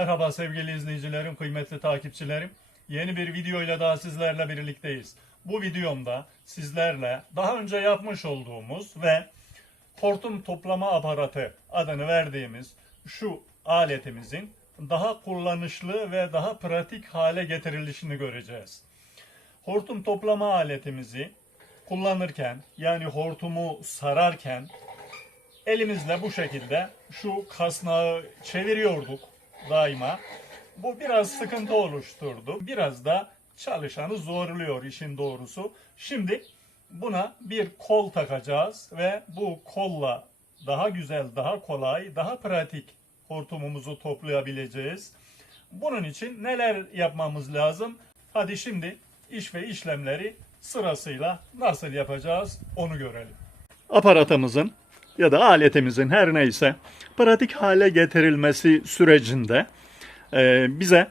Merhaba sevgili izleyicilerim, kıymetli takipçilerim. Yeni bir video ile daha sizlerle birlikteyiz. Bu videomda sizlerle daha önce yapmış olduğumuz ve hortum toplama aparatı adını verdiğimiz şu aletimizin daha kullanışlı ve daha pratik hale getirilişini göreceğiz. Hortum toplama aletimizi kullanırken yani hortumu sararken elimizle bu şekilde şu kasnağı çeviriyorduk daima. Bu biraz sıkıntı oluşturdu. Biraz da çalışanı zorluyor işin doğrusu. Şimdi buna bir kol takacağız ve bu kolla daha güzel, daha kolay, daha pratik hortumumuzu toplayabileceğiz. Bunun için neler yapmamız lazım? Hadi şimdi iş ve işlemleri sırasıyla nasıl yapacağız onu görelim. Aparatımızın ya da aletimizin her neyse pratik hale getirilmesi sürecinde e, bize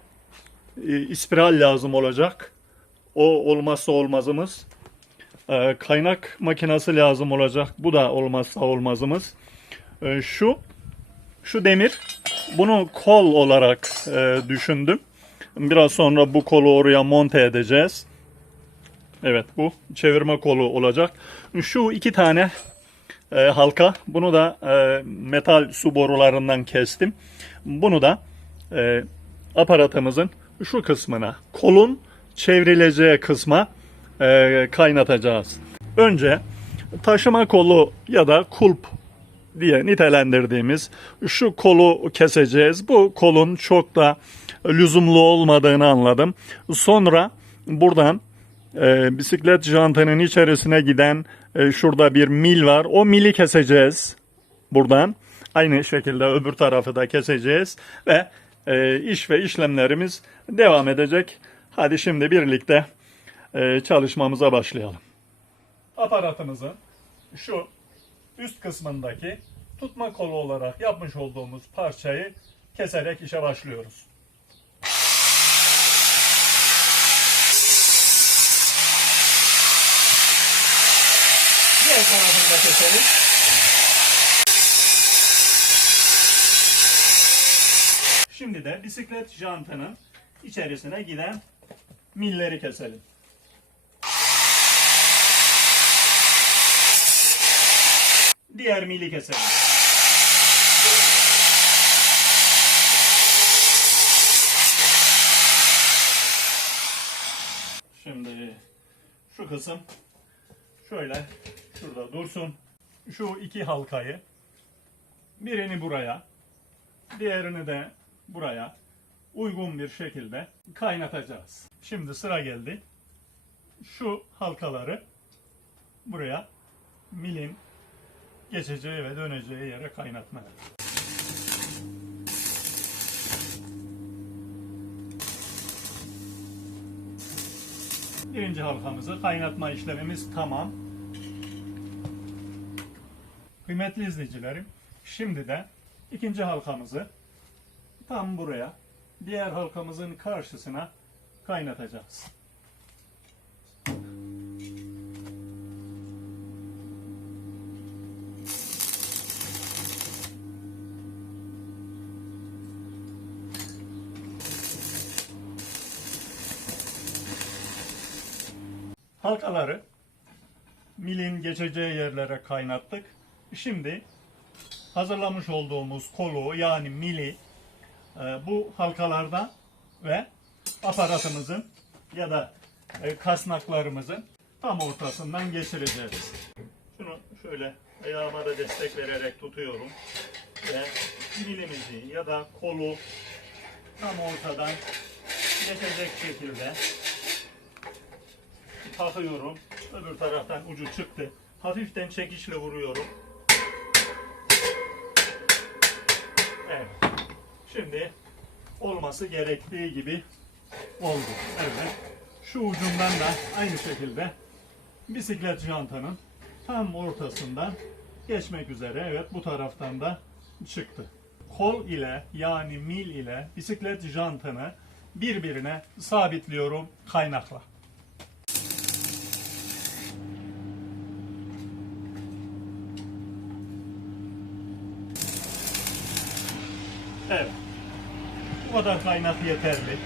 e, ispiral lazım olacak. O olmazsa olmazımız. E, kaynak makinesi lazım olacak. Bu da olmazsa olmazımız. E, şu şu demir bunu kol olarak e, düşündüm. Biraz sonra bu kolu oraya monte edeceğiz. Evet bu çevirme kolu olacak. Şu iki tane e, halka. Bunu da e, metal su borularından kestim. Bunu da e, aparatımızın şu kısmına, kolun çevrileceği kısma e, kaynatacağız. Önce taşıma kolu ya da kulp diye nitelendirdiğimiz şu kolu keseceğiz. Bu kolun çok da lüzumlu olmadığını anladım. Sonra buradan e, bisiklet jantının içerisine giden e, şurada bir mil var. O mili keseceğiz buradan. Aynı şekilde öbür tarafı da keseceğiz ve e, iş ve işlemlerimiz devam edecek. Hadi şimdi birlikte e, çalışmamıza başlayalım. Aparatımızın şu üst kısmındaki tutma kolu olarak yapmış olduğumuz parçayı keserek işe başlıyoruz. Diğer tarafını da keselim. Şimdi de bisiklet jantının içerisine giden milleri keselim. Diğer mili keselim. Şimdi şu kısım şöyle şurada dursun. Şu iki halkayı birini buraya, diğerini de buraya uygun bir şekilde kaynatacağız. Şimdi sıra geldi. Şu halkaları buraya milin geçeceği ve döneceği yere kaynatmaya. Birinci halkamızı kaynatma işlemimiz tamam. Kıymetli izleyicilerim, şimdi de ikinci halkamızı tam buraya, diğer halkamızın karşısına kaynatacağız. Halkaları milin geçeceği yerlere kaynattık. Şimdi hazırlamış olduğumuz kolu yani mili e, bu halkalarda ve aparatımızın ya da e, kasnaklarımızın tam ortasından geçireceğiz. Şunu şöyle ayağıma da destek vererek tutuyorum ve milimizi ya da kolu tam ortadan geçecek şekilde takıyorum. Öbür taraftan ucu çıktı. Hafiften çekişle vuruyorum. Evet. Şimdi olması gerektiği gibi oldu. Evet. Şu ucundan da aynı şekilde bisiklet jantanın tam ortasından geçmek üzere. Evet bu taraftan da çıktı. Kol ile yani mil ile bisiklet jantını birbirine sabitliyorum kaynakla. Evet. Bu kadar kaynak yeterli.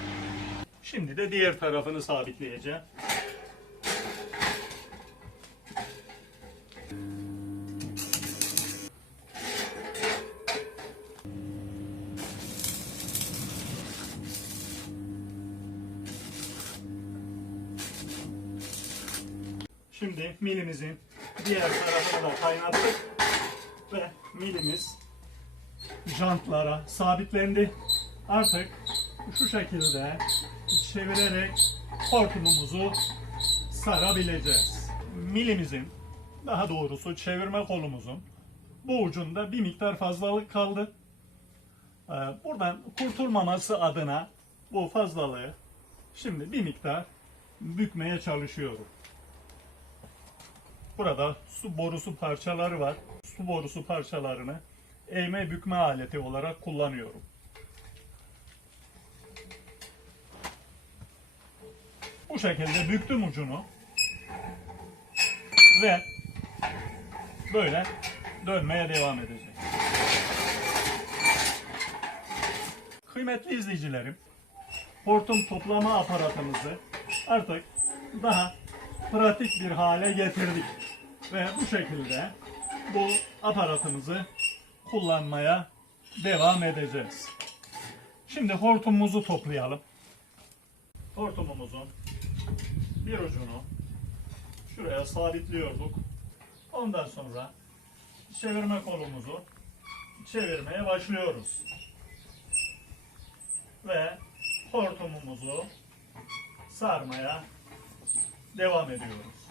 Şimdi de diğer tarafını sabitleyeceğim. Şimdi milimizin diğer tarafını da kaynattık ve milimiz jantlara sabitlendi. Artık şu şekilde çevirerek hortumumuzu sarabileceğiz. Milimizin daha doğrusu çevirme kolumuzun bu ucunda bir miktar fazlalık kaldı. Ee, Buradan kurtulmaması adına bu fazlalığı şimdi bir miktar bükmeye çalışıyorum. Burada su borusu parçaları var. Su borusu parçalarını eğme bükme aleti olarak kullanıyorum. Bu şekilde büktüm ucunu ve böyle dönmeye devam edecek. Kıymetli izleyicilerim, hortum toplama aparatımızı artık daha pratik bir hale getirdik. Ve bu şekilde bu aparatımızı kullanmaya devam edeceğiz. Şimdi hortumumuzu toplayalım. Hortumumuzun bir ucunu şuraya sabitliyorduk. Ondan sonra çevirme kolumuzu çevirmeye başlıyoruz. Ve hortumumuzu sarmaya devam ediyoruz.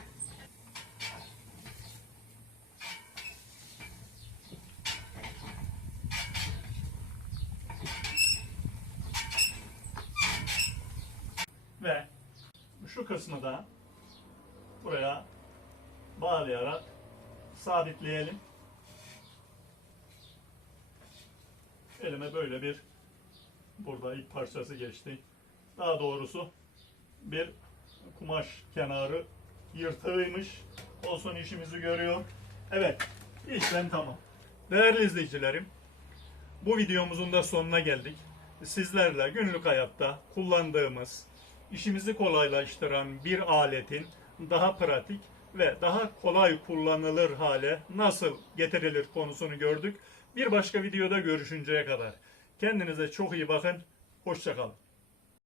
Ve şu kısmı da buraya bağlayarak sabitleyelim. Elime böyle bir burada ip parçası geçti. Daha doğrusu bir kumaş kenarı yırtığıymış. Olsun işimizi görüyor. Evet, işlem tamam. Değerli izleyicilerim, bu videomuzun da sonuna geldik. Sizlerle günlük hayatta kullandığımız, işimizi kolaylaştıran bir aletin daha pratik ve daha kolay kullanılır hale nasıl getirilir konusunu gördük. Bir başka videoda görüşünceye kadar kendinize çok iyi bakın. Hoşçakalın.